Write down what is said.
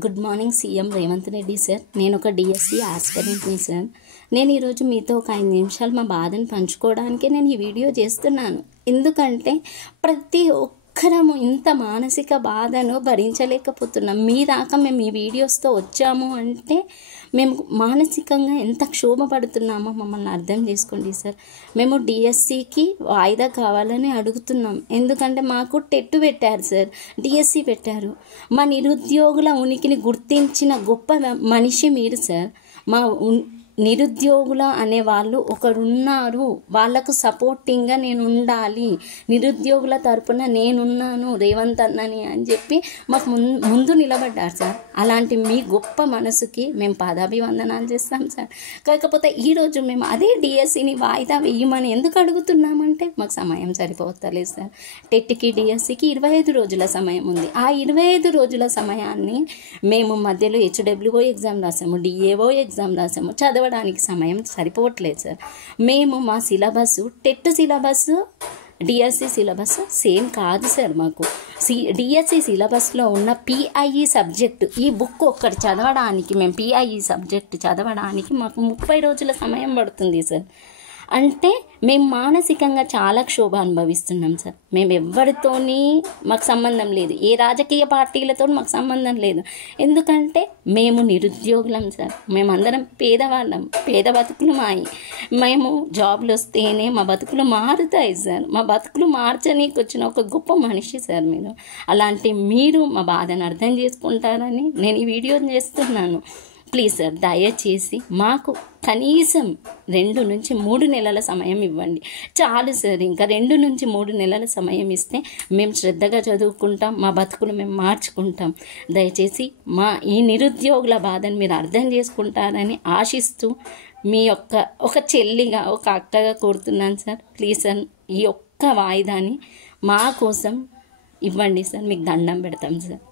Good morning CM Revanth Reddy sir. నేను ఒక DSC ఆస్పిరెంట్ని sir. నేను ఈరోజు మీతో ఒక 5 నిమిషాలు మా బాధను పంచుకోవడానికే నేను ఈ వీడియో చేస్తున్నాను. ఎందుకంటే ప్రతి ఒక్కరము ఇంత మానసిక బాధను భరించలేకపోతున్నాం. మీ దాకా మేము ఈ వీడియోస్తో వచ్చాము అంటే మేము మానసికంగా ఎంత క్షోభపడుతున్నామో మమ్మల్ని అర్థం చేసుకోండి సార్. మేము డిఎస్సికి వాయిదా కావాలని అడుగుతున్నాం. ఎందుకంటే మాకు టెట్ పెట్టారు సార్, డిఎస్సి పెట్టారు. మా నిరుద్యోగుల ఉనికిని గుర్తించిన గొప్ప మనిషి మీరు సార్. మా నిరుద్యోగుల అనే వాళ్ళు ఒకరున్నారు, వాళ్లకు సపోర్టింగ్గా నేను ఉండాలి, నిరుద్యోగుల తరపున నేనున్నాను రేవంత్ అన్నని అని చెప్పి మాకు ముందు నిలబడ్డారు సార్. అలాంటి మీ గొప్ప మనసుకి మేము పాదాభివందనాలు చేస్తాం సార్. కాకపోతే ఈరోజు మేము అదే డిఎస్సిని వాయిదా వేయమని ఎందుకు అడుగుతున్నామంటే మాకు సమయం సరిపోతలేదు సార్. టెట్కి డిఎస్సికి 25 రోజుల సమయం ఉంది. ఆ 25 రోజుల సమయాన్ని మేము మధ్యలో హెచ్డబ్ల్యూఓ ఎగ్జామ్ రాసాము, డిఏఓ ఎగ్జామ్ రాసాము, చదవడానికి సమయం సరిపోవట్లేదు సార్. మేము మా syllabus TET syllabus DSC syllabus same కాదు సార్. మాకు డిఎస్సి సిలబస్లో ఉన్న పిఐఈ సబ్జెక్టు ఈ బుక్ ఒక్కటి చదవడానికి, మేము పిఐఈ సబ్జెక్టు చదవడానికి మాకు 30 రోజుల సమయం పడుతుంది సార్. అంటే మేము మానసికంగా చాలా క్షోభ అనుభవిస్తున్నాం సార్. మేము ఎవరితోని మాకు సంబంధం లేదు, ఏ రాజకీయ పార్టీలతో మాకు సంబంధం లేదు. ఎందుకంటే మేము నిరుద్యోగులం సార్. మేమందరం పేదవాళ్ళం, పేద బతుకులు మాయి. మేము జాబ్లు వస్తేనే మా బతుకులు మారుతాయి సార్. మా బతుకులు మార్చనీకి వచ్చిన ఒక గొప్ప మనిషి సార్ మీరు. అలాంటి మీరు మా బాధను అర్థం చేసుకుంటారని నేను ఈ వీడియో చేస్తున్నాను. ప్లీజ్ సార్, దయచేసి మాకు కనీసం 2 నుంచి 3 నెలల సమయం ఇవ్వండి చాలు సార్. ఇంకా 2 నుంచి 3 నెలల సమయం ఇస్తే మేము శ్రద్ధగా చదువుకుంటాం, మా బతుకులు మేము మార్చుకుంటాం. దయచేసి మా ఈ నిరుద్యోగుల బాధను మీరు అర్థం చేసుకుంటారని ఆశిస్తూ మీ ఒక చెల్లిగా, ఒక అక్కగా కోరుతున్నాను సార్. ప్లీజ్ సార్, ఈ ఒక్క వాయిదాని మా కోసం ఇవ్వండి సార్. మీకు దండం పెడతాం సార్.